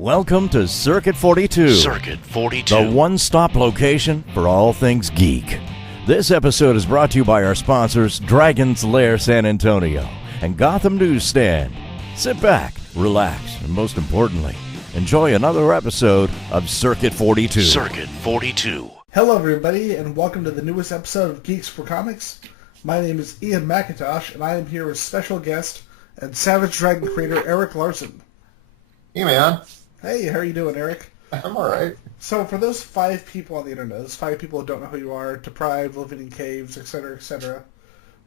Welcome to Circuit 42. Circuit 42. The one-stop location for all things geek. This episode is brought to you by our sponsors, Dragon's Lair San Antonio and Gotham Newsstand. Sit back, relax, and most importantly, enjoy another episode of Circuit 42. Circuit 42. Hello everybody, and welcome to the newest episode of Geeks4Comics. My name is Ian McIntosh, and I am here with special guest and Savage Dragon creator Erik Larsen. Hey man. Hey, how are you doing, Erik? I'm alright. So for those 5 people on the internet, those 5 people who don't know who you are, deprived, living in caves, etc.,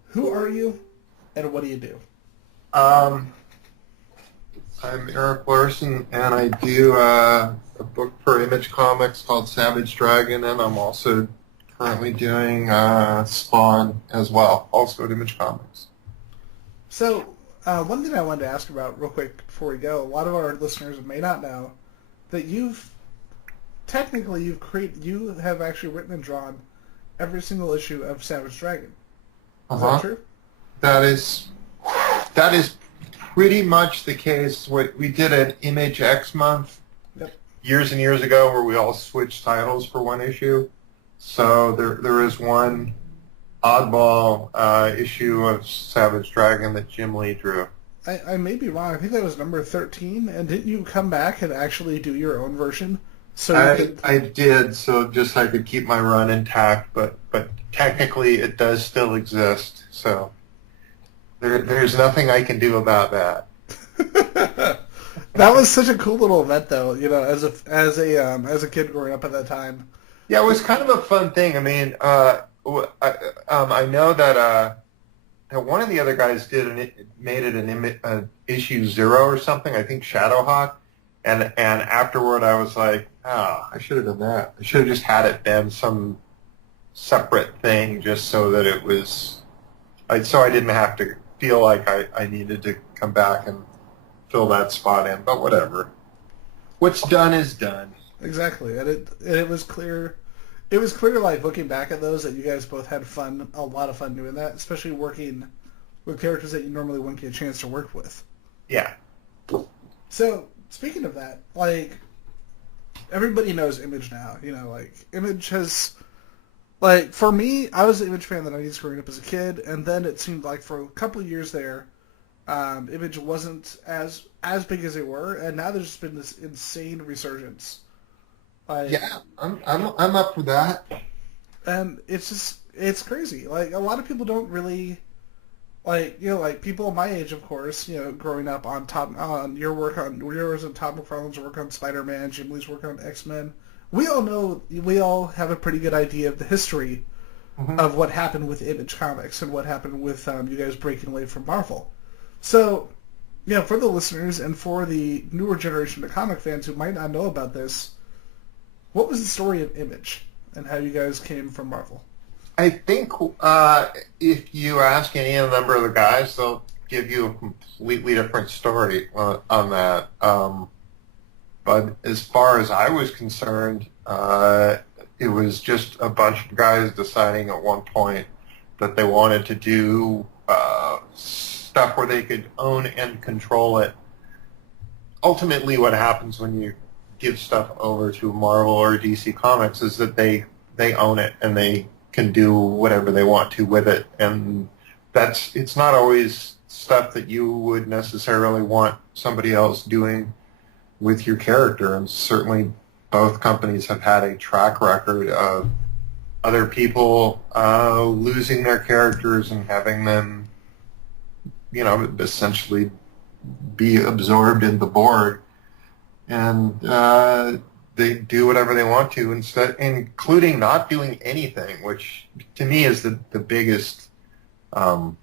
who are you, and what do you do? I'm Erik Larsen, and I do a book for Image Comics called Savage Dragon, and I'm also currently doing Spawn as well, also at Image Comics. So, one thing I wanted to ask about real quick before we go, a lot of our listeners may not know that you have actually written and drawn every single issue of Savage Dragon. Is that true? That is pretty much the case. We did an Image X month years and years ago where we all switched titles for one issue. So there is one oddball issue of Savage Dragon that Jim Lee drew. I may be wrong. I think that was number 13. And didn't you come back and actually do your own version? So I did, so just I could keep my run intact, but technically it does still exist. So there's nothing I can do about that. That was such a cool little event, though. You know, as a kid growing up at that time. Yeah, it was kind of a fun thing. I mean, I know that one of the other guys made it an issue 0 or something. I think Shadowhawk, and afterward I was like, I should have done that. I should have just had it been some separate thing, just so that it was, so I didn't have to feel like I needed to come back and fill that spot in. But whatever, what's done is done. Exactly, and it was clear. It was clear, like, looking back at those, that you guys both had a lot of fun doing that, especially working with characters that you normally wouldn't get a chance to work with. Yeah. So, speaking of that, like, everybody knows Image now. You know, like, Image has, like, for me, I was an Image fan that I used growing up as a kid, and then it seemed like for a couple of years there, Image wasn't as big as they were, and now there's just been this insane resurgence. Yeah, I'm up for that. And it's crazy. Like, a lot of people don't really, like, you know, like, people my age, of course, you know, growing up on yours and Todd McFarlane's work on Spider-Man, Jim Lee's work on X-Men. We all have a pretty good idea of the history of what happened with Image Comics and what happened with you guys breaking away from Marvel. So, you know, for the listeners and for the newer generation of comic fans who might not know about this, what was the story of Image and how you guys came from Marvel? I think if you ask any of the number of the guys, they'll give you a completely different story on that. But as far as I was concerned, it was just a bunch of guys deciding at one point that they wanted to do stuff where they could own and control it. Ultimately, what happens when you give stuff over to Marvel or DC Comics is that they own it and they can do whatever they want to with it, and it's not always stuff that you would necessarily want somebody else doing with your character. And certainly both companies have had a track record of other people losing their characters and having them, you know, essentially be absorbed in the board. And they do whatever they want to, instead, including not doing anything, which to me is the biggest, kind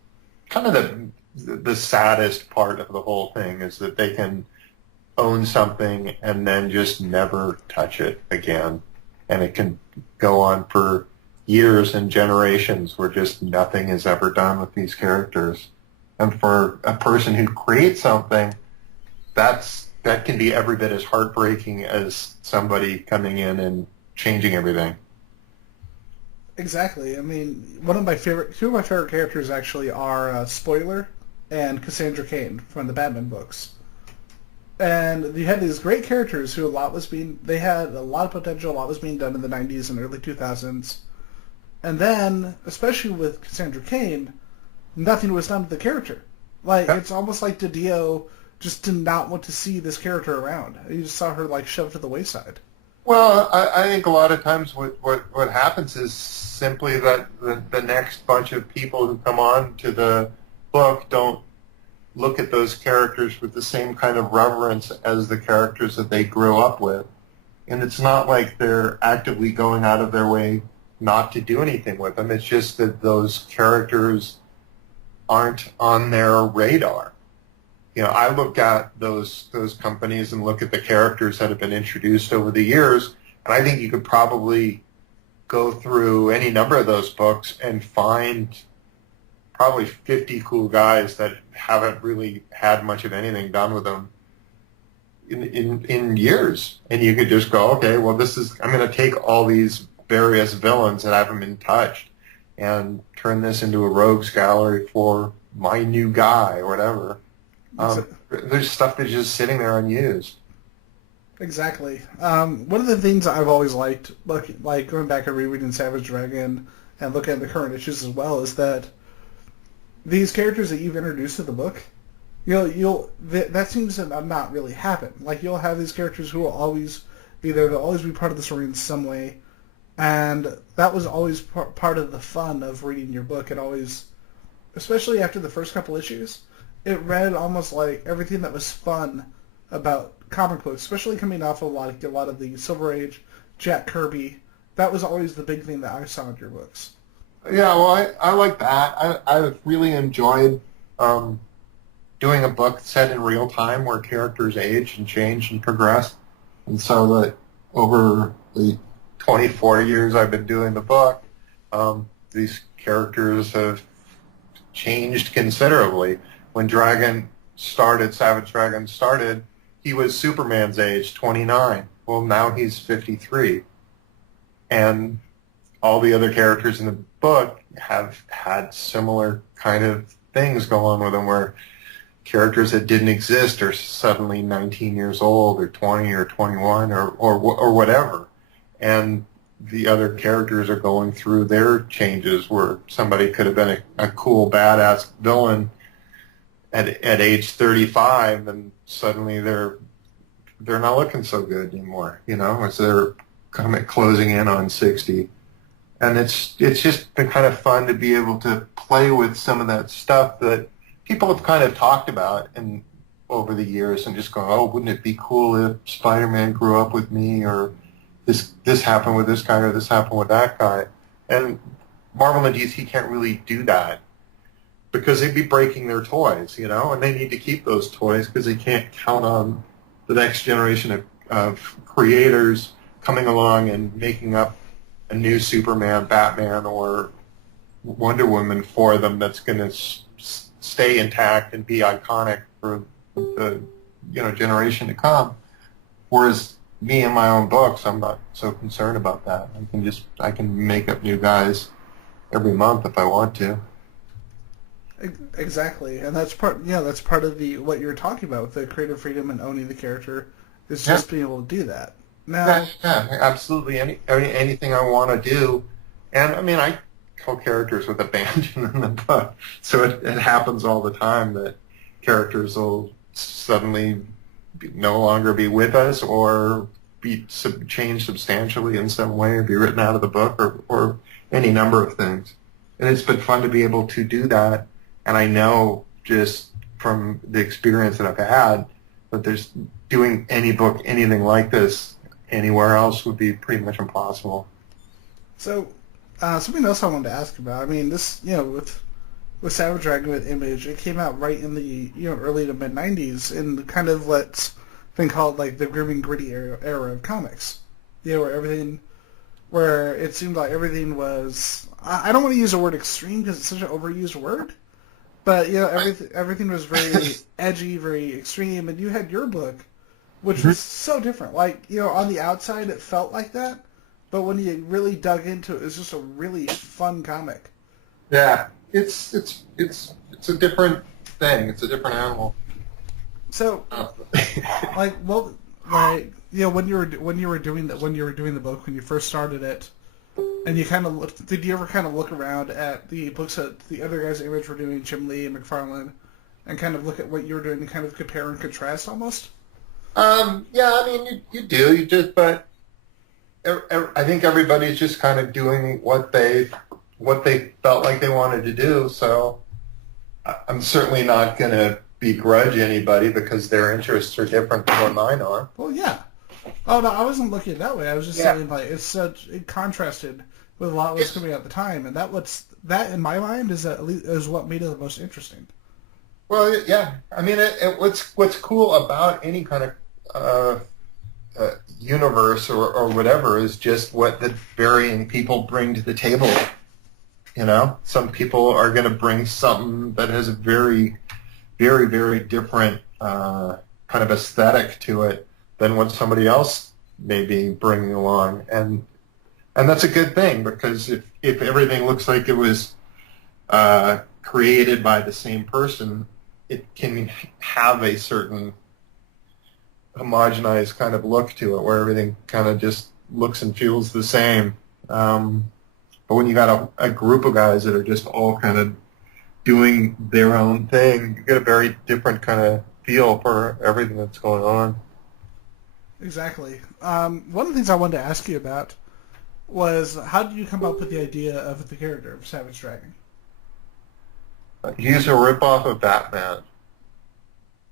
of the saddest part of the whole thing, is that they can own something and then just never touch it again. And it can go on for years and generations where just nothing is ever done with these characters. And for a person who creates something, that can be every bit as heartbreaking as somebody coming in and changing everything. Exactly. I mean, two of my favorite characters actually are Spoiler and Cassandra Cain from the Batman books. And you had these great characters who they had a lot of potential, a lot was being done in the 90s and early 2000s. And then, especially with Cassandra Cain, nothing was done with the character. Like, it's almost like DiDio just did not want to see this character around. You just saw her, like, shoved to the wayside. Well, I think a lot of times what happens is simply that the next bunch of people who come on to the book don't look at those characters with the same kind of reverence as the characters that they grew up with. And it's not like they're actively going out of their way not to do anything with them. It's just that those characters aren't on their radar. You know, I look at those companies and look at the characters that have been introduced over the years, and I think you could probably go through any number of those books and find probably 50 cool guys that haven't really had much of anything done with them in years. And you could just go, okay, well, I'm going to take all these various villains that haven't been touched and turn this into a rogues gallery for my new guy or whatever. There's stuff that's just sitting there unused. Exactly. One of the things I've always liked, like going back and rereading Savage Dragon and looking at the current issues as well, is that these characters that you've introduced to the book, that seems to not really happen. Like, you'll have these characters who will always be there, they'll always be part of the story in some way, and that was always part of the fun of reading your book. It always, especially after the first couple issues, it read almost like everything that was fun about comic books, especially coming off of a lot of the Silver Age, Jack Kirby. That was always the big thing that I saw in your books. Yeah, well, I like that. I've really enjoyed doing a book set in real time where characters age and change and progress. And so that over the 24 years I've been doing the book, these characters have changed considerably. When Savage Dragon started, he was Superman's age, 29. Well, now he's 53. And all the other characters in the book have had similar kind of things go on with them, where characters that didn't exist are suddenly 19 years old or 20 or 21 or whatever. And the other characters are going through their changes, where somebody could have been a cool, badass villain at age 35, and suddenly they're not looking so good anymore, as they're closing in on 60. And it's just been kind of fun to be able to play with some of that stuff that people have kind of talked about over the years, and just going, oh, wouldn't it be cool if Spider-Man grew up with me, or this happened with this guy, or this happened with that guy. And Marvel and DC can't really do that, because they'd be breaking their toys, and they need to keep those toys because they can't count on the next generation of creators coming along and making up a new Superman, Batman, or Wonder Woman for them that's going to stay intact and be iconic for the generation to come. Whereas me and my own books, I'm not so concerned about that. I can make up new guys every month if I want to. Exactly, and that's part of what you're talking about with the creative freedom and owning the character, is just being able to do that. Now, yeah, absolutely. Anything I want to do, and I mean, I kill characters with abandon in the book, so it happens all the time that characters will suddenly no longer be with us, or be changed substantially in some way, or be written out of the book, or any number of things. And it's been fun to be able to do that. And I know just from the experience that I've had that there's doing anything like this anywhere else would be pretty much impossible. So, something else I wanted to ask about. I mean, this, with Savage Dragon with Image, it came out right in the early to mid '90s in kind of what's been called like the grim and gritty era of comics. Where it seemed like everything was. I don't want to use the word extreme because it's such an overused word. But everything was very edgy, very extreme, and you had your book, which was so different. Like, on the outside it felt like that, but when you really dug into it was just a really fun comic. Yeah, it's a different thing. It's a different animal. So, Like, well, like, you know, when you were doing the book, when you first started it, and you kind of did you ever kind of look around at the books that the other guys at Image were doing, Jim Lee and McFarlane, and kind of look at what you were doing and kind of compare and contrast almost? Yeah, I mean, you do, but I think everybody's just kind of doing what they felt like they wanted to do. So I'm certainly not going to begrudge anybody because their interests are different than what mine are. Well, yeah. Oh no, I wasn't looking that way. I was just saying like it contrasted with a lot was coming out at the time, and that in my mind is what made it the most interesting. Well, yeah. I mean, what's cool about any kind of universe or whatever is just what the varying people bring to the table. You know, some people are going to bring something that has a very, very, very different kind of aesthetic to it than what somebody else may be bringing along, and that's a good thing because if everything looks like it was created by the same person, it can have a certain homogenized kind of look to it where everything kind of just looks and feels the same. But when you got a group of guys that are just all kind of doing their own thing, you get a very different kind of feel for everything that's going on. Exactly. One of the things I wanted to ask you about was how did you come up with the idea of the character of Savage Dragon? He's a ripoff of Batman.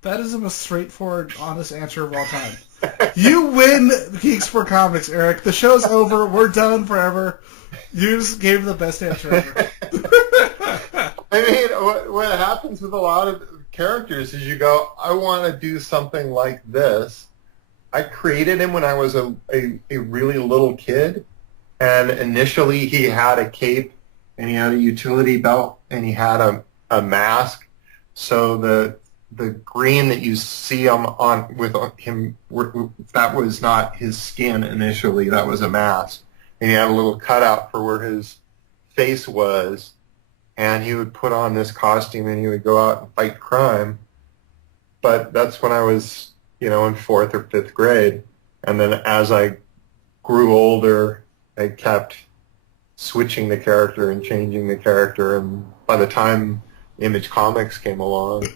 That is the most straightforward, honest answer of all time. You win Geeks4Comics, Eric. The show's over. We're done forever. You just gave the best answer ever. I mean, what happens with a lot of characters is you go, I want to do something like this. I created him when I was a really little kid, and initially he had a cape, and he had a utility belt, and he had a mask. So the green that you see him on with him, that was not his skin initially. That was a mask, and he had a little cutout for where his face was, and he would put on this costume and he would go out and fight crime. But that's when I was, in 4th or 5th grade. And then as I grew older, I kept switching the character and changing the character. And by the time Image Comics came along,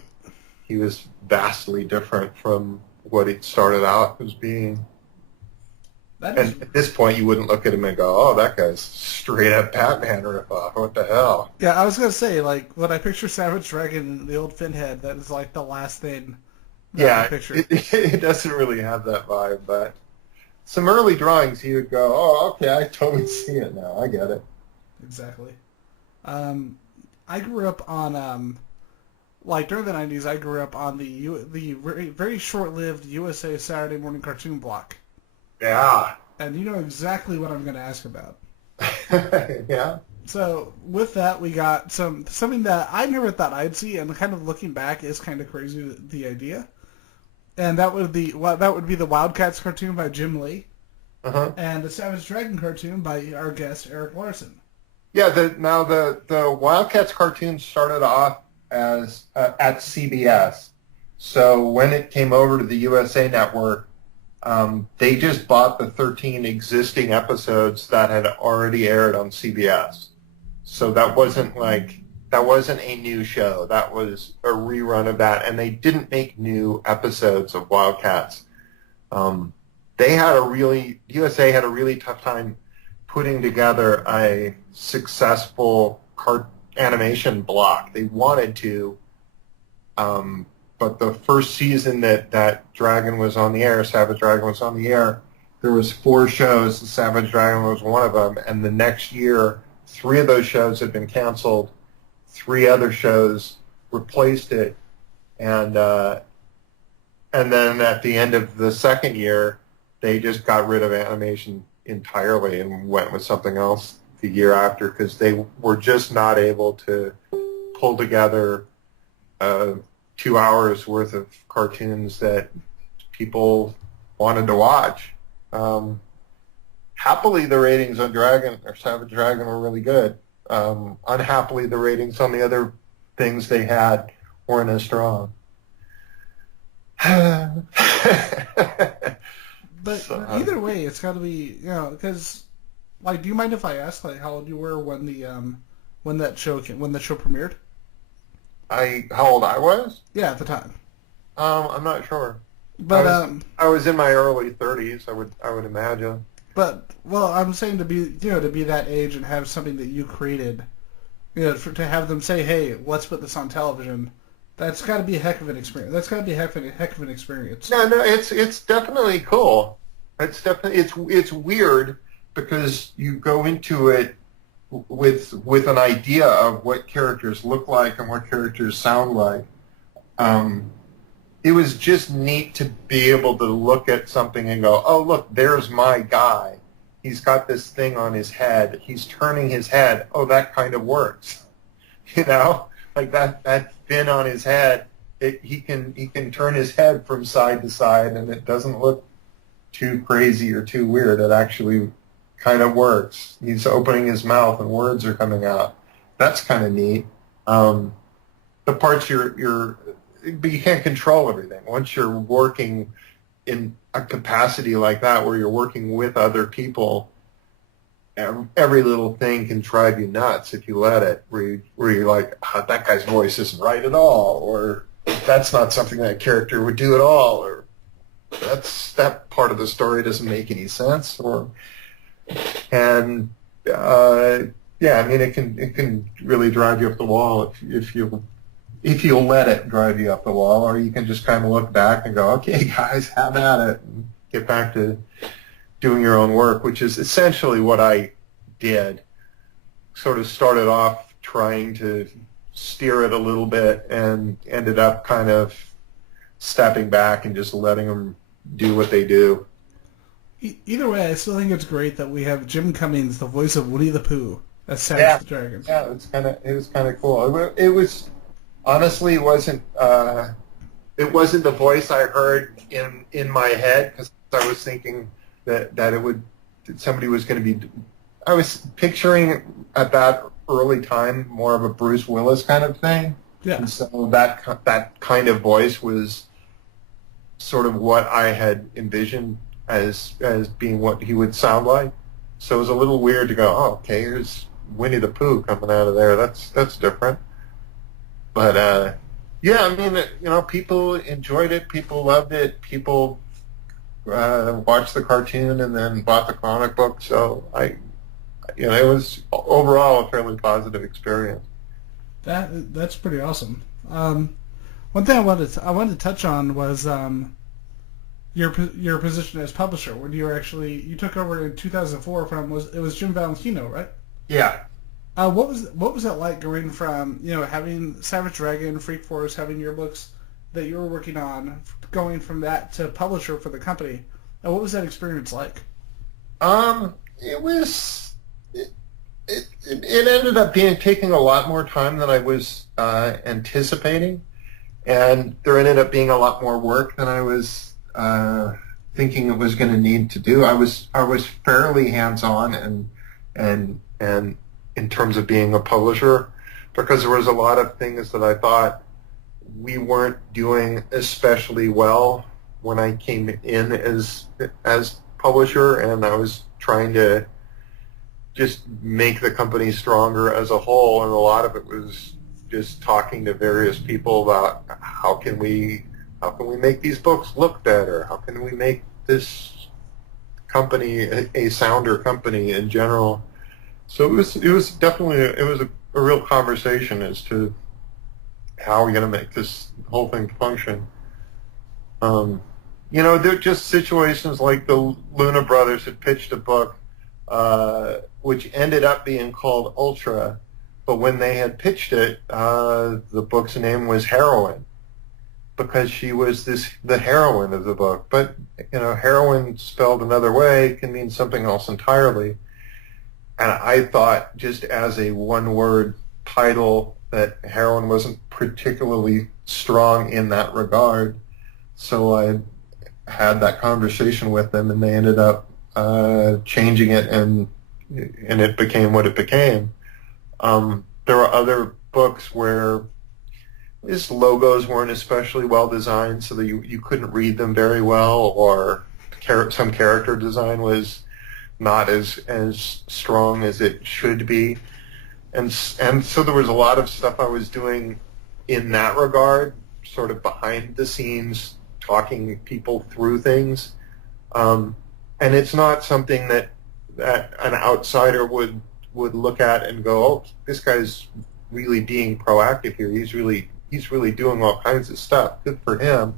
he was vastly different from what he started out as being. And at this point, you wouldn't look at him and go, oh, that guy's straight up Batman ripoff. What the hell? Yeah, I was going to say, like, when I picture Savage Dragon, the old Finhead, that is like the last thing that I picture. It doesn't really have that vibe, but some early drawings, he would go, oh, okay, I totally see it now. I get it. Exactly. I grew up on, during the 90s, I grew up on the very, very short-lived USA Saturday morning cartoon block. Yeah. And you know exactly what I'm going to ask about. Yeah. So with that, we got something that I never thought I'd see, and kind of looking back is kind of crazy, the idea. And that would be the Wildcats cartoon by Jim Lee, and the Savage Dragon cartoon by our guest Erik Larsen. Yeah. The Wildcats cartoon started off as at CBS. So when it came over to the USA Network, they just bought the 13 existing episodes that had already aired on CBS. So that wasn't a new show. That was a rerun of that, and they didn't make new episodes of Wildcats. USA had a really tough time putting together a successful animation block. They wanted to, but the first season that Dragon was on the air, Savage Dragon was on the air, there was 4 shows. Savage Dragon was one of them, and the next year, 3 of those shows had been canceled. 3 other shows replaced it, and then at the end of the second year, they just got rid of animation entirely and went with something else the year after because they were just not able to pull together 2 hours worth of cartoons that people wanted to watch. Happily, the ratings on Savage Dragon were really good. Unhappily, the ratings on the other things they had weren't as strong. But So, either way, it's got to be, because, like, do you mind if I ask, like, how old you were when when that show when the show premiered? how old I was? Yeah, at the time. I'm not sure. But I was in my early 30s. I would imagine. well, I'm saying to be to be that age and have something that you created, to have them say, hey, let's put this on television. That's got to be a heck of an experience. That's got to be a heck of an experience. No, no, it's definitely cool. It's weird because you go into it with an idea of what characters look like and what characters sound like. It was just neat to be able to look at something and go, oh, look, there's my guy. He's got this thing on his head. He's turning his head. Oh, that kind of works. Like that fin on his head. He can turn his head from side to side, and it doesn't look too crazy or too weird. It actually kind of works. He's opening his mouth and words are coming out. That's kind of neat. The parts but you can't control everything. Once you're working in a capacity like that where you're working with other people, every little thing can drive you nuts if you let it, where you're like, oh, that guy's voice isn't right at all, or that's not something that character would do at all, or that part of the story doesn't make any sense, yeah, I mean, it can really drive you up the wall if you'll let it drive you up the wall, or you can just kind of look back and go, okay, guys, have at it, and get back to doing your own work, which is essentially what I did. Sort of started off trying to steer it a little bit and ended up kind of stepping back and just letting them do what they do. Either way, I still think it's great that we have Jim Cummings, the voice of Winnie the Pooh, as Savage the Dragon. Yeah, it was kind of cool. It was honestly it wasn't the voice I heard in my head, because I was thinking that somebody was going to be. I was picturing at that early time more of a Bruce Willis kind of thing. Yeah. And so that kind of voice was sort of what I had envisioned as being what he would sound like. So it was a little weird to go, oh, okay, here's Winnie the Pooh coming out of there. That's different. But yeah, I mean, people enjoyed it. People loved it. People watched the cartoon and then bought the comic book. So it was overall a fairly positive experience. That's pretty awesome. One thing I wanted to touch on was your position as publisher when you took over in 2004 it was Jim Valentino, right? Yeah. What was that like going from having Savage Dragon, Freak Force, having your books that you were working on, going from that to publisher for the company? And what was that experience like? It was it ended up taking a lot more time than I was anticipating, and there ended up being a lot more work than I was thinking it was going to need to do. I was fairly hands-on and in terms of being a publisher, because there was a lot of things that I thought we weren't doing especially well when I came in as publisher, and I was trying to just make the company stronger as a whole, and a lot of it was just talking to various people about how can we make these books look better? How can we make this company a sounder company in general? So it was definitely a real conversation as to how we're going to make this whole thing function. There are just situations like the Luna Brothers had pitched a book which ended up being called Ultra, but when they had pitched it, the book's name was Heroine, because she was the heroine of the book. But heroine spelled another way can mean something else entirely. And I thought, just as a one-word title, that heroine wasn't particularly strong in that regard. So I had that conversation with them, and they ended up changing it, and it became what it became. There were other books where his logos weren't especially well designed, so that you couldn't read them very well, or some character design was not as strong as it should be, and so there was a lot of stuff I was doing in that regard, sort of behind the scenes, talking people through things, and it's not something that an outsider would look at and go, oh, this guy's really being proactive here. He's really doing all kinds of stuff. Good for him.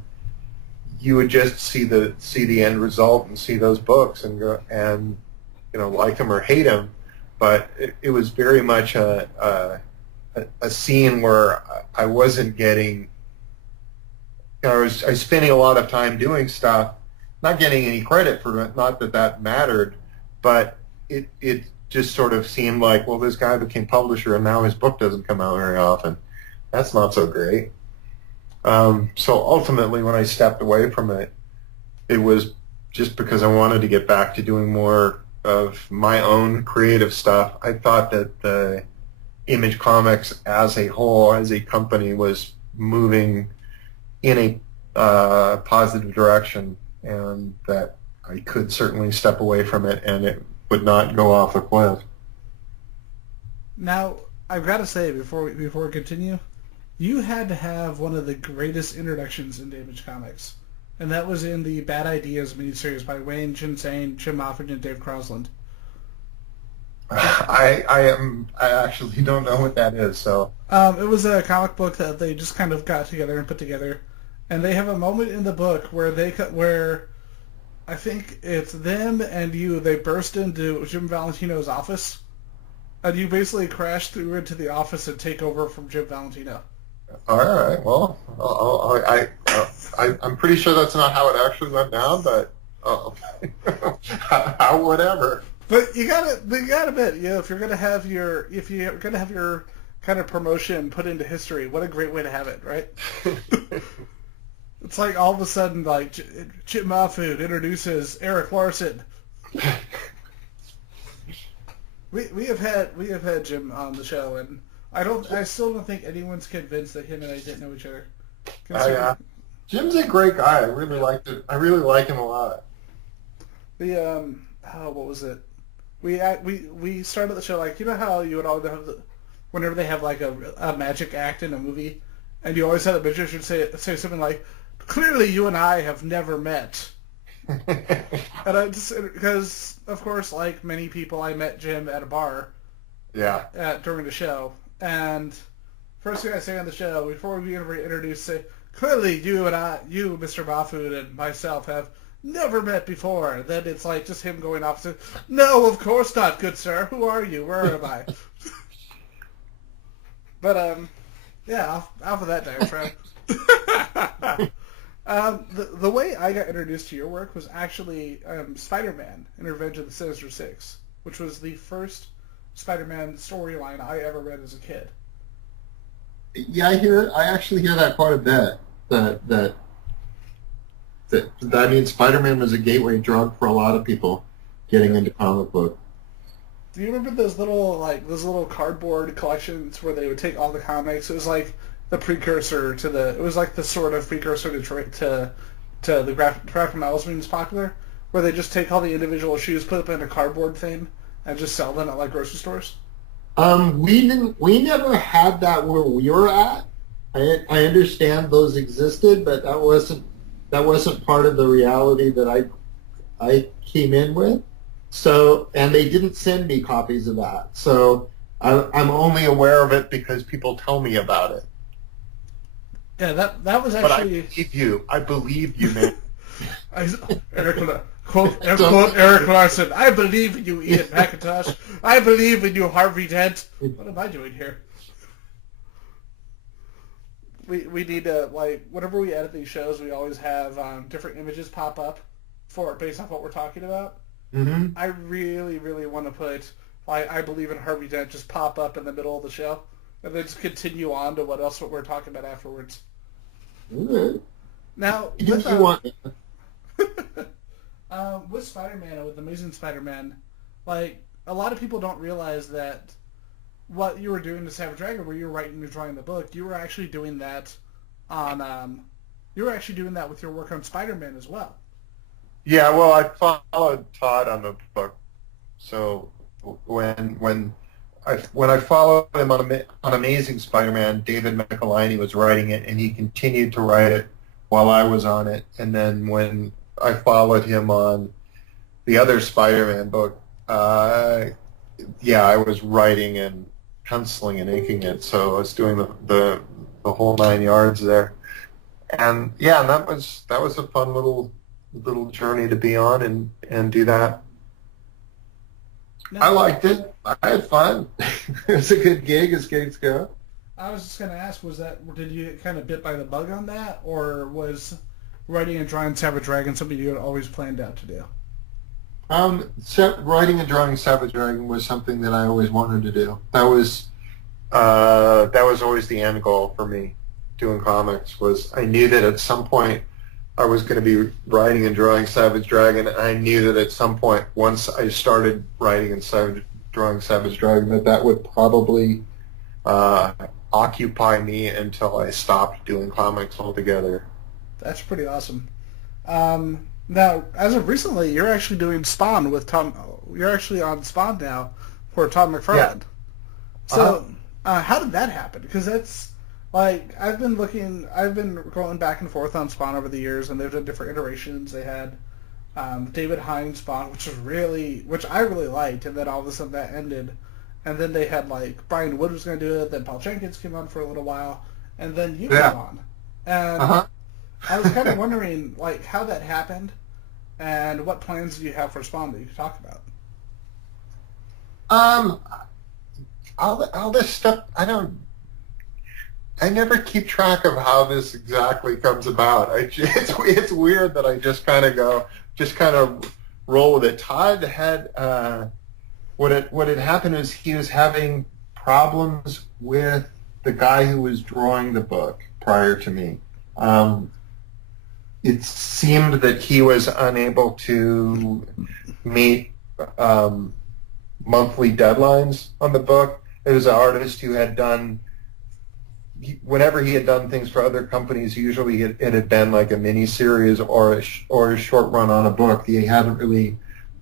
You would just see the end result and see those books and go and like him or hate him. But it was very much a scene where I wasn't getting. I was spending a lot of time doing stuff, not getting any credit for it. Not that mattered, but it just sort of seemed like, well, this guy became publisher and now his book doesn't come out very often. That's not so great. So ultimately, when I stepped away from it, it was just because I wanted to get back to doing more of my own creative stuff. I thought that the Image Comics as a whole, as a company, was moving in a positive direction, and that I could certainly step away from it and it would not go off a cliff. Now, I've got to say, before we continue, you had to have one of the greatest introductions in Image Comics, and that was in the Bad Ideas miniseries by Wayne Chinsane, Jim Moffat, and Dave Crosland. I actually don't know what that is. So it was a comic book that they just kind of got together and put together, and they have a moment in the book where I think it's them and you. They burst into Jim Valentino's office, and you basically crash through into the office and take over from Jim Valentino. All right. Well, I'm pretty sure that's not how it actually went down, but whatever. But you gotta admit, if you're gonna have your kind of promotion put into history, what a great way to have it, right? It's like all of a sudden, like Chip Mahfood introduces Erik Larsen. We have had Jim on the show, and I still don't think anyone's convinced that him and I didn't know each other. Yeah. Jim's a great guy. I really liked it. I really like him a lot. What was it? We started the show like, how you would always have whenever they have like a magic act in a movie, and you always had a magician say something like, "Clearly, you and I have never met." And I just, because of course, like many people, I met Jim at a bar. Yeah. During the show, and first thing I say on the show before we ever introduce, say, "Clearly, you, Mr. Mahfood, and myself have never met before." Then it's like just him going off to, "No, of course not, good sir. Who are you? Where am I?" But yeah, off of that diatribe. The way I got introduced to your work was actually Spider-Man in Revenge of the Sinister Six, which was the first Spider-Man storyline I ever read as a kid. Yeah, I actually hear that quite a bit. That means Spider-Man was a gateway drug for a lot of people getting into comic book. Do you remember those little cardboard collections where they would take all the comics? It was like the precursor to it was like the sort of precursor to the graphic novels being popular, where they just take all the individual issues, put them in a cardboard thing, and just sell them at like grocery stores. We never had that where we were at. I understand those existed, but that wasn't part of the reality that I came in with. So, and they didn't send me copies of that. So I'm only aware of it because people tell me about it. Yeah, that was actually. But I believe you, man. Quote Erik Larsen. I believe in you, Ian McIntosh. I believe in you, Harvey Dent. What am I doing here? We need to, like, whenever we edit these shows, we always have different images pop up based off what we're talking about. Mm-hmm. I really, really want to put, like, I believe in Harvey Dent just pop up in the middle of the show, and then just continue on to what we're talking about afterwards. Mm-hmm. Now, with Spider-Man, with Amazing Spider-Man, like, a lot of people don't realize that what you were doing to Savage Dragon, where you were writing and drawing the book, you were actually doing that on with your work on Spider-Man as well. Yeah, well, I followed Todd on the book, so when I followed him on Amazing Spider-Man, David Michelinie was writing it, and he continued to write it while I was on it. And then when I followed him on the other Spider-Man book, I was writing and penciling and inking it, so I was doing the whole 9 yards there. And yeah, and that was a fun little journey to be on and do that. No, I liked it. I had fun. It was a good gig as gigs go. I was just going to ask, did you get kind of bit by the bug on that, or was writing and drawing Savage Dragon something you had always planned out to do? Writing and drawing Savage Dragon was something that I always wanted to do. That was always the end goal for me doing comics. Was I knew that at some point I was going to be writing and drawing Savage Dragon, and I knew that at some point, once I started writing and drawing Savage Dragon, that would probably occupy me until I stopped doing comics altogether. That's pretty awesome. Now, as of recently, you're actually doing Spawn with Tom. You're actually on Spawn now for Tom McFarlane. Yeah. So, how did that happen? Because that's like I've been going back and forth on Spawn over the years, and they've done different iterations. They had David Hines Spawn, which I really liked, and then all of a sudden that ended. And then they had like Brian Wood was going to do it. Then Paul Jenkins came on for a little while, and then you came on. And I was kind of wondering like how that happened, and what plans do you have for Spawn that you can talk about? All this stuff, I never keep track of how this exactly comes about. It's weird that I just kind of roll with it. Todd had what had happened is he was having problems with the guy who was drawing the book prior to me. It seemed that he was unable to meet monthly deadlines on the book. It was an artist who had done, whenever he had done things for other companies, usually it had been like a mini-series or a short run on a book. He hadn't really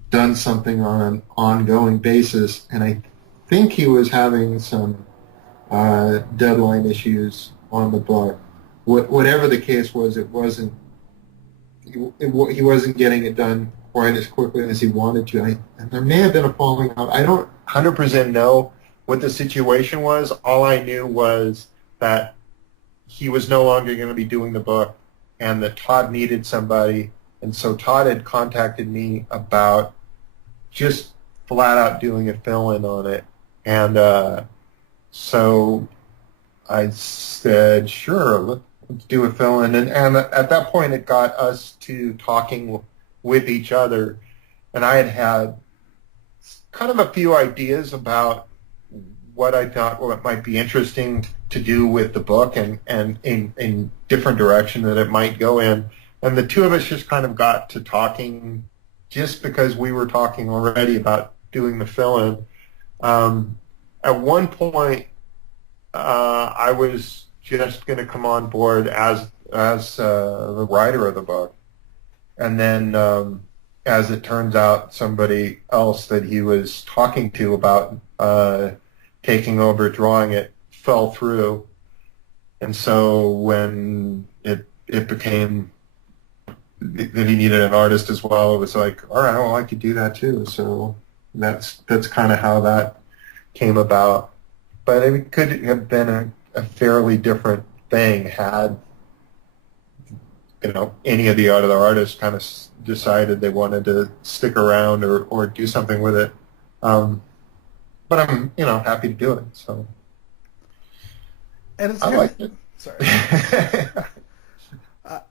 done something on an ongoing basis, and I think he was having some deadline issues on the book. Whatever the case was, he wasn't getting it done quite as quickly as he wanted to. And there may have been a falling out. I don't 100% know what the situation was. All I knew was that he was no longer going to be doing the book, and that Todd needed somebody. And so Todd had contacted me about just flat out doing a fill-in on it. And so I said, sure, let's do a fill-in. And at that point, it got us to talking with each other. And I had kind of a few ideas about what I thought what might be interesting to do with the book and in different direction that it might go in. And the two of us just kind of got to talking just because we were talking already about doing the fill-in. At one point, I was just going to come on board as the writer of the book. And then, as it turns out, somebody else that he was talking to about taking over drawing it fell through. And so when it became that he needed an artist as well, it was like, all right, well, I could do that too. So that's kind of how that came about. But it could have been a fairly different thing had any of the other artists kind of decided they wanted to stick around or do something with it. But I'm happy to do it. So and it's I liked it. Sorry.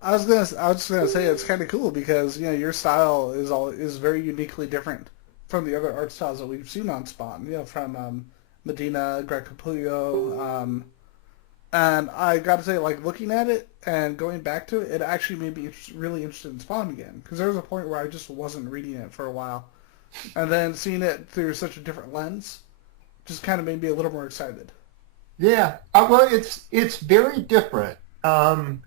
I was just gonna say it's kind of cool because your style is very uniquely different from the other art styles that we've seen on Spawn. From Medina, Greg Capullo, and I got to say, like looking at it and going back to it, it actually made me really interested in Spawn again because there was a point where I just wasn't reading it for a while, and then seeing it through such a different lens just kind of made me a little more excited. Yeah, well, it's very different, and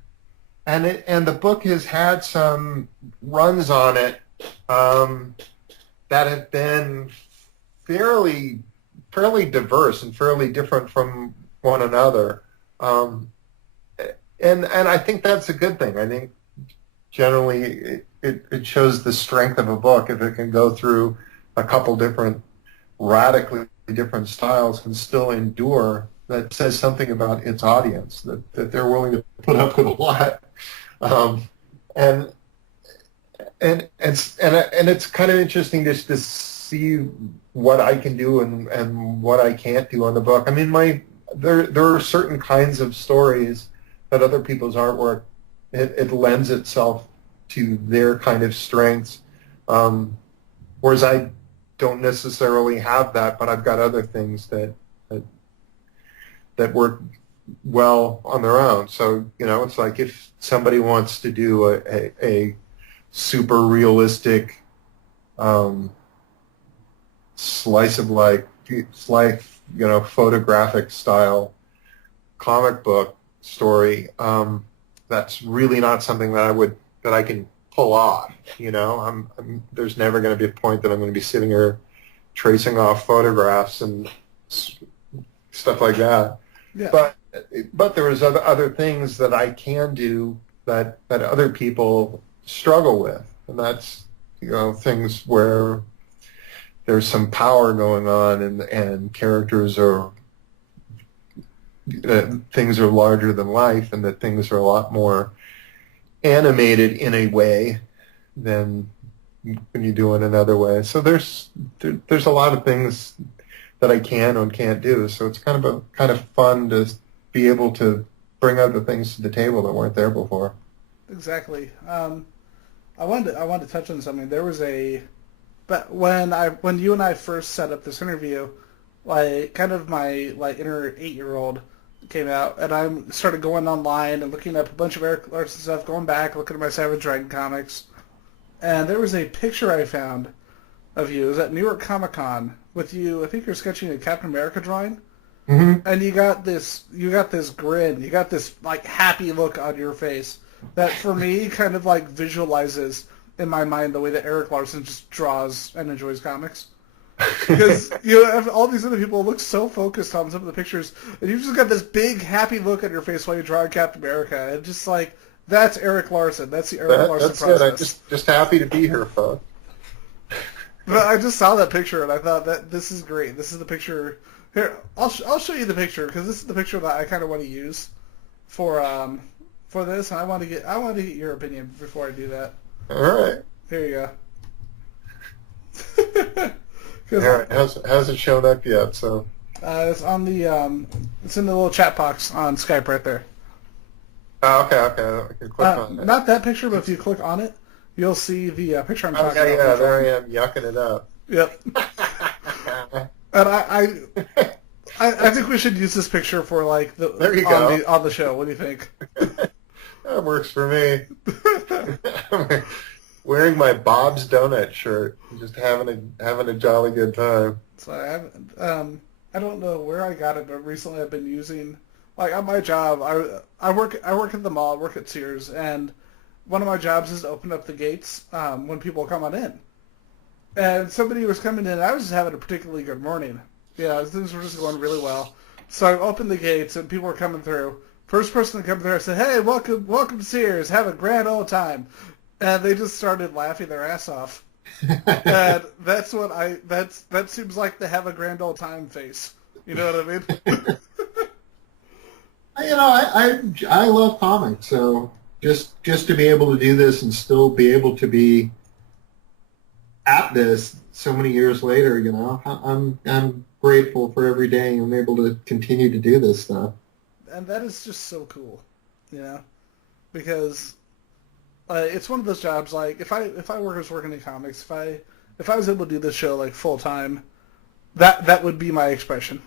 the book has had some runs on it that have been fairly diverse and fairly different from one another, and I think that's a good thing. I think generally it shows the strength of a book if it can go through a couple different radically different styles and still endure. That says something about its audience, that they're willing to put up with a lot, and it's kind of interesting just to see what I can do and what I can't do on the book. I mean, there are certain kinds of stories that other people's artwork it lends itself to their kind of strengths, whereas I don't necessarily have that, but I've got other things that work well on their own. So, it's like if somebody wants to do a super realistic slice of life, photographic style comic book story, that's really not something that I can pull off. There's never going to be a point that I'm going to be sitting here tracing off photographs and stuff like that. Yeah. But there is other things that I can do that other people struggle with, and that's things where there's some power going on and characters are things are larger than life, and that things are a lot more animated in a way than when you do in another way. So there's a lot of things that I can and can't do. So it's kind of fun to be able to bring other things to the table that weren't there before. Exactly. I wanted to touch on something. There was but when you and I first set up this interview, kind of my inner 8-year-old came out, and I started going online and looking up a bunch of Erik Larsen stuff, going back, looking at my Savage Dragon comics, and there was a picture I found of you. It was at New York Comic Con with you. I think you're sketching a Captain America drawing, and you got this grin, you got this happy look on your face that for me kind of visualizes in my mind the way that Erik Larsen just draws and enjoys comics. Because all these other people look so focused on some of the pictures, and you've just got this big happy look on your face while you're drawing Captain America, and just that's Erik Larsen. That's the Erik Larsen process. That's it. I'm just happy to be here, folks. But I just saw that picture, and I thought that this is great. This is the picture. Here, I'll show you the picture, because this is the picture that I kind of want to use for this, and I want to get your opinion before I do that. All right. Here you go. All right. How's it shown up yet? So it's on it's in the little chat box on Skype right there. Oh, okay. I can click on it. Not that picture, but if you click on it, you'll see the picture I'm talking about. Yeah, there I am, yucking it up. Yep. And I think we should use this picture for there you go. on the show. What do you think? That works for me. Wearing my Bob's Donut shirt, just having a jolly good time. So I don't know where I got it, but recently I've been using on my job. I work at the mall. I work at Sears, and one of my jobs is to open up the gates when people come on in. And somebody was coming in, and I was just having a particularly good morning. Yeah, things were just going really well. So I opened the gates, and people were coming through. First person to come through, I said, "Hey, welcome to Sears. Have a grand old time." And they just started laughing their ass off. And that seems like the have a grand old time face. You know what I mean? I love comics, so just to be able to do this and still be able to be at this so many years later, I'm grateful for every day I'm able to continue to do this stuff. And that is just so cool, because it's one of those jobs. If I was working in comics, if I was able to do this show full time, that would be my expression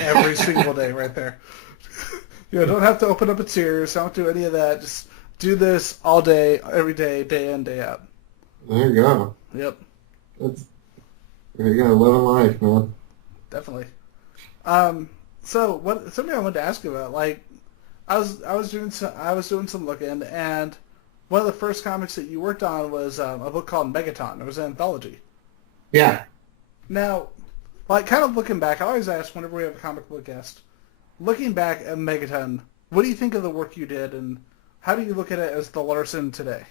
every single day right there. Don't have to open up a Sears, don't do any of that. Just do this all day, every day, day in, day out. There you go. Yep. You're living life, man. Definitely. So something I wanted to ask you about, like, I was doing some looking, and one of the first comics that you worked on was a book called Megaton. It was an anthology. Yeah. Now, like, kind of looking back, I always ask whenever we have a comic book guest, looking back at Megaton, what do you think of the work you did, and how do you look at it as the Larson today?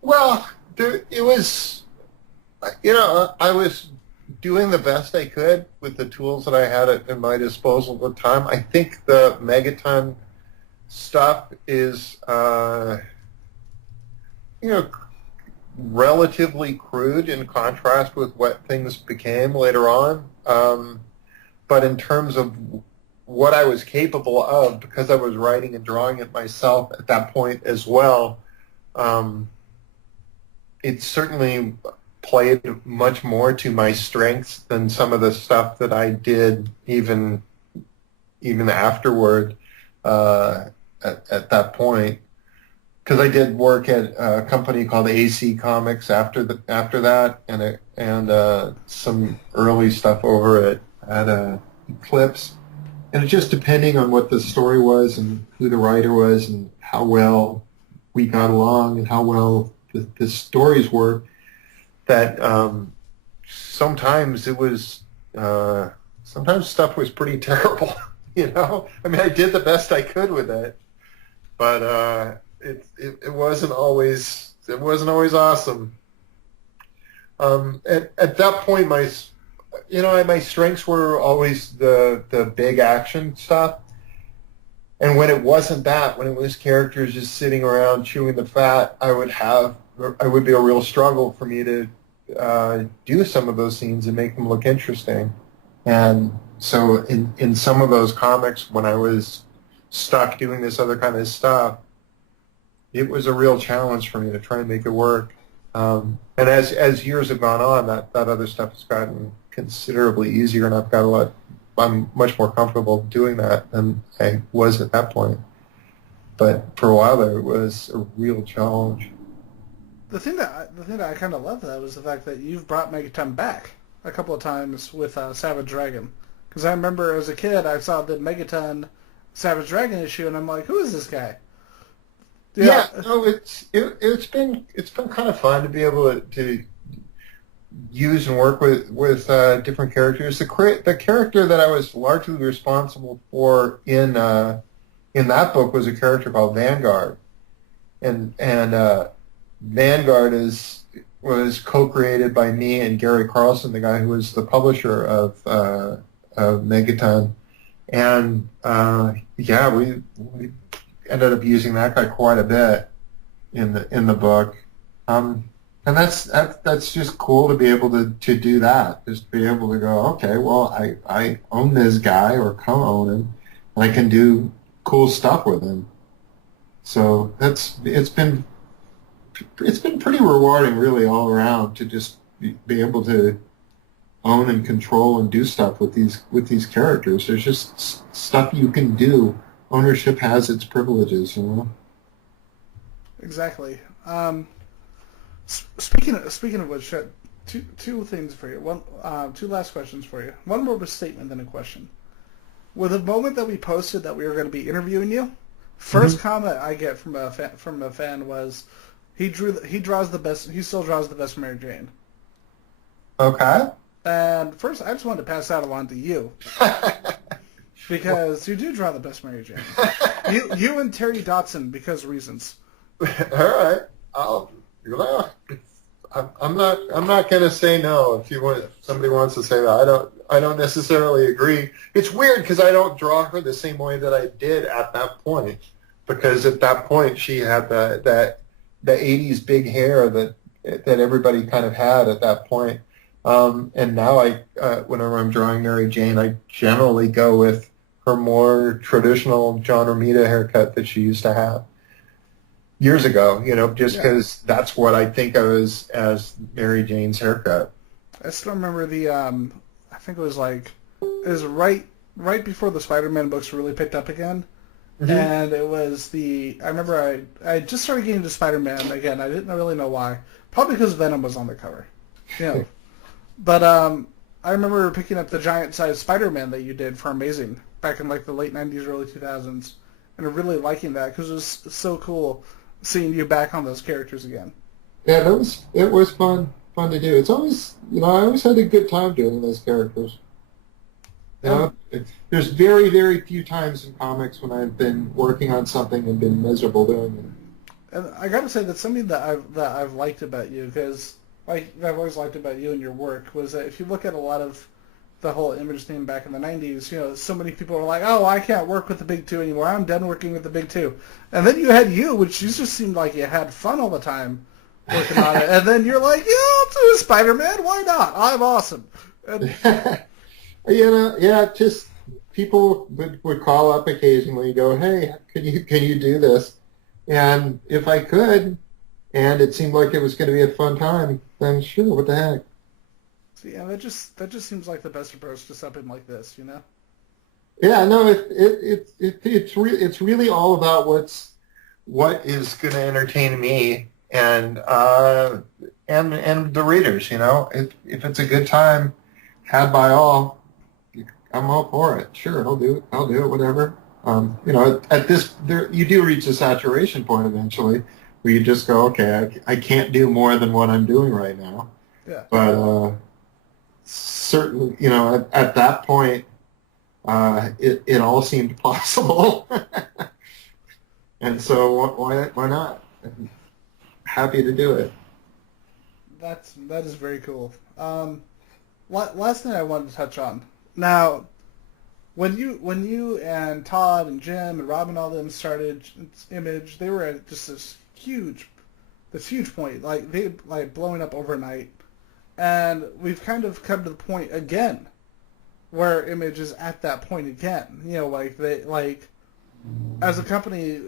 Well, it was, I was doing the best I could with the tools that I had at my disposal at the time. I think the Megaton stuff is, relatively crude in contrast with what things became later on. But in terms of what I was capable of, because I was writing and drawing it myself at that point as well, it certainly played much more to my strengths than some of the stuff that I did even afterward at that point. Because I did work at a company called AC Comics after that, and some early stuff over at Eclipse. And it just depending on what the story was and who the writer was and how well we got along and how well the stories were, that sometimes it was sometimes stuff was pretty terrible. I mean, I did the best I could with it, but it wasn't always awesome. At that point, my strengths were always the big action stuff. And when it wasn't that, when it was characters just sitting around chewing the fat, it would be a real struggle for me to do some of those scenes and make them look interesting. And so in some of those comics, when I was stuck doing this other kind of stuff, it was a real challenge for me to try and make it work. And as years have gone on, that other stuff has gotten considerably easier, and I'm much more comfortable doing that than I was at that point. But for a while there, it was a real challenge. The thing that I kind of love that was the fact that you've brought Megaton back a couple of times with Savage Dragon. Because I remember as a kid, I saw the Megaton Savage Dragon issue, and I'm like, who is this guy? Yeah, no, it's been kind of fun to be able to use and work with different characters. The character that I was largely responsible for in that book was a character called Vanguard, and Vanguard was co-created by me and Gary Carlson, the guy who was the publisher of Megaton, and we ended up using that guy quite a bit in the book, and that's just cool to be able to do that. Just be able to go, okay, well, I own this guy or co-own him, and I can do cool stuff with him. So it's been pretty rewarding, really, all around, to just be able to own and control and do stuff with these characters. There's just stuff you can do. Ownership has its privileges, Exactly. Speaking of which, two things for you. One, two last questions for you. One more of a statement than a question. With the moment that we posted that we were going to be interviewing you, first comment I get from a fan was, he still draws the best Mary Jane. Okay. And first, I just wanted to pass that along to you. Because you do draw the best Mary Jane. You and Terry Dotson, because reasons. All right. I'm not going to say no if somebody wants to say that. I don't necessarily agree. It's weird because I don't draw her the same way that I did at that point. Because at that point she had the 80s big hair that everybody kind of had at that point. And now whenever I'm drawing Mary Jane, I generally go with her more traditional John Romita haircut that she used to have years ago, just because that's what I think of as Mary Jane's haircut. I still remember I think it was right before the Spider-Man books really picked up again. Mm-hmm. And it was I remember I just started getting into Spider-Man again. I didn't really know why. Probably because Venom was on the cover. But I remember picking up the giant-sized Spider-Man that you did for Amazing back in like the late 90s, early 2000s, and really liking that because it was so cool seeing you back on those characters again. Yeah, it was fun to do. It's always, I always had a good time doing those characters. There's very, very few times in comics when I've been working on something and been miserable doing it. And I got to say that's something that I've liked about you, because like I've always liked about you and your work was that if you look at a lot of the whole Image thing back in the 90s, so many people were like, oh, I can't work with the big two anymore. I'm done working with the big two. And then you had you, which you just seemed like you had fun all the time working on it. And then you're like, yeah, I'll do Spider-Man. Why not? I'm awesome. And, just people would call up occasionally and go, hey, can you do this? And if I could, and it seemed like it was going to be a fun time, then sure, what the heck? So yeah, that just seems like the best approach to something like this, Yeah, no, it's really all about what is going to entertain me and the readers. If it's a good time had by all, I'm all for it. Sure, I'll do it, whatever. You do reach a saturation point eventually where you just go, okay, I can't do more than what I'm doing right now. Yeah. But certainly, at that point, it all seemed possible. And so why not? I'm happy to do it. That is very cool. Last thing I wanted to touch on. Now, when you and Todd and Jim and Rob and all them started Image, they were at just this huge point, like blowing up overnight, and we've kind of come to the point again where Image is at that point again. As a company,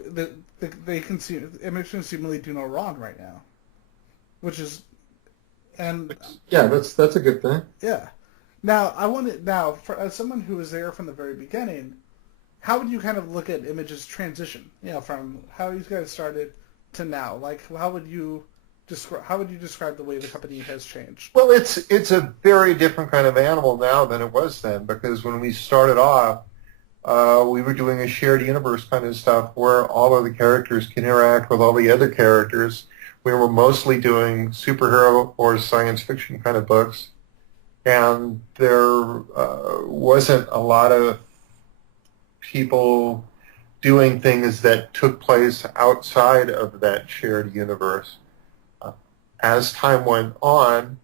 they can see Image can seemingly do no wrong right now, which is, and yeah, that's a good thing. Yeah. Now, as someone who was there from the very beginning, how would you kind of look at Image's transition? From how you guys started to now. Like, how would you describe the way the company has changed? Well, it's a very different kind of animal now than it was then, because when we started off, we were doing a shared universe kind of stuff where all of the characters can interact with all the other characters. We were mostly doing superhero or science fiction kind of books, and there wasn't a lot of people doing things that took place outside of that shared universe. As time went on,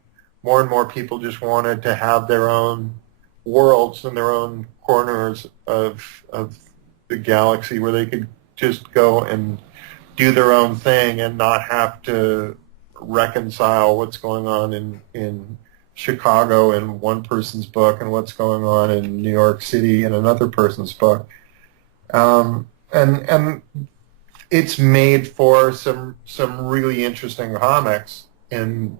more and more people just wanted to have their own worlds and their own corners of the galaxy where they could just go and do their own thing and not have to reconcile what's going on in Chicago in one person's book and what's going on in New York City in another person's book. And it's made for some really interesting comics, and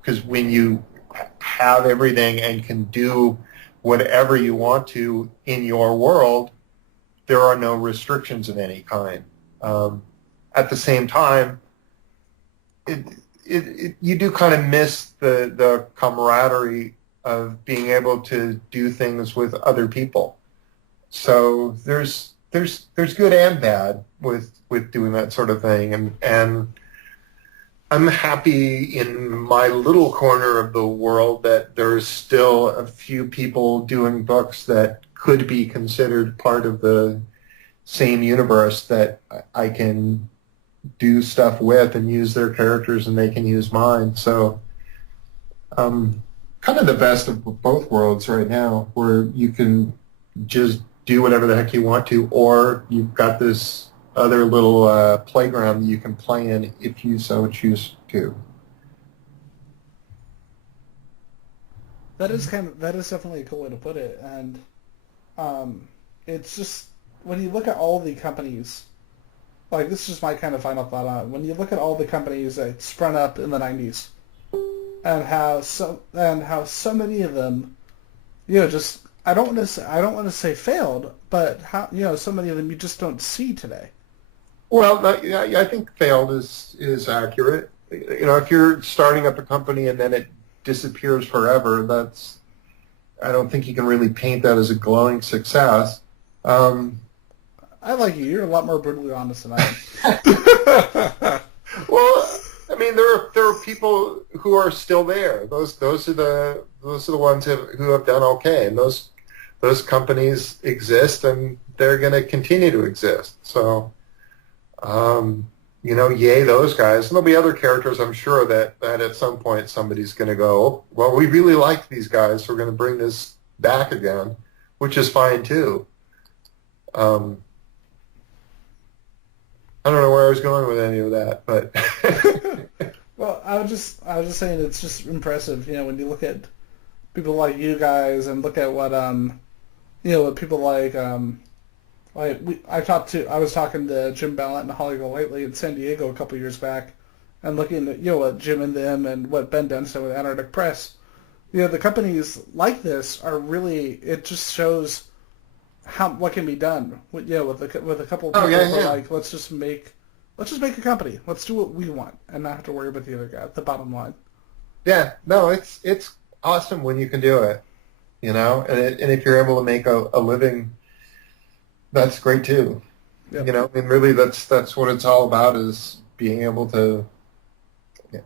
because when you have everything and can do whatever you want to in your world, there are no restrictions of any kind. At the same time, you do kind of miss the camaraderie of being able to do things with other people. So there's good and bad with doing that sort of thing, and I'm happy in my little corner of the world that there's still a few people doing books that could be considered part of the same universe that I can do stuff with and use their characters and they can use mine. So kind of the best of both worlds right now, where you can just do whatever the heck you want to, or you've got this other little playground that you can play in if you so choose to. That is definitely a cool way to put it, and it's just when you look at all the companies, like this is just my kind of final thought on it. When you look at all the companies that sprung up in the '90s, and how so many of them, just I don't want to say failed, but how so many of them you just don't see today. Well, I think failed is accurate. If you're starting up a company and then it disappears forever, I don't think you can really paint that as a glowing success. I like you. You're a lot more brutally honest than I am. Well, I mean, there are people who are still there. Those are the ones who have done okay, and those companies exist, and they're going to continue to exist. So, yay those guys. And there'll be other characters, I'm sure, that at some point somebody's going to go, well, we really like these guys, so we're going to bring this back again, which is fine too. I don't know where I was going with any of that, but Well, I was just saying it's just impressive, when you look at people like you guys and look at what what people like I was talking to Jim Ballant and Holly Golightly in San Diego a couple years back, and looking at what Jim and them and what Ben Dunstone with Antarctic Press, the companies like this are really, it just shows what can be done with a couple of people who are like, let's just make a company, let's do what we want and not have to worry about the other guy, the bottom line. yeah, no, it's awesome when you can do it, and if you're able to make a living, that's great too. Yep. I mean, really, that's what it's all about, is being able to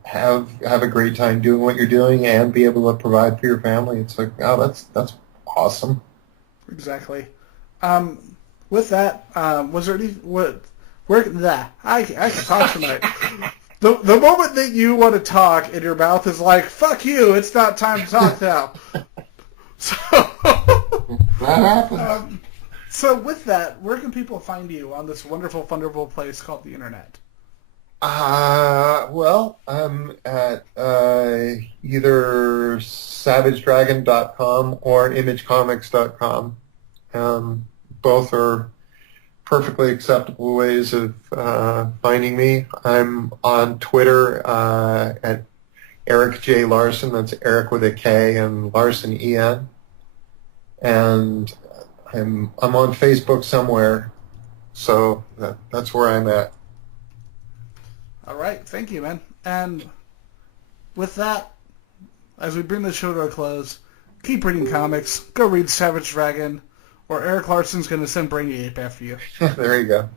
have a great time doing what you're doing and be able to provide for your family. It's like, oh, that's awesome. Exactly. With that, was there any I can talk tonight. The moment that you want to talk and your mouth is like, fuck you, it's not time to talk now. So That happens. So with that, where can people find you on this wonderful, wonderful place called the Internet? Well, I'm at either savagedragon.com or imagecomics.com. Both are perfectly acceptable ways of finding me. I'm on Twitter at Erik J. Larsen. That's Eric with a K and Larson E-N. And I'm on Facebook somewhere, so that's where I'm at. All right, thank you, man. And with that, as we bring the show to a close, keep reading comics. Go read Savage Dragon, or Erik Larsen's going to send Brainy Ape after you. There you go.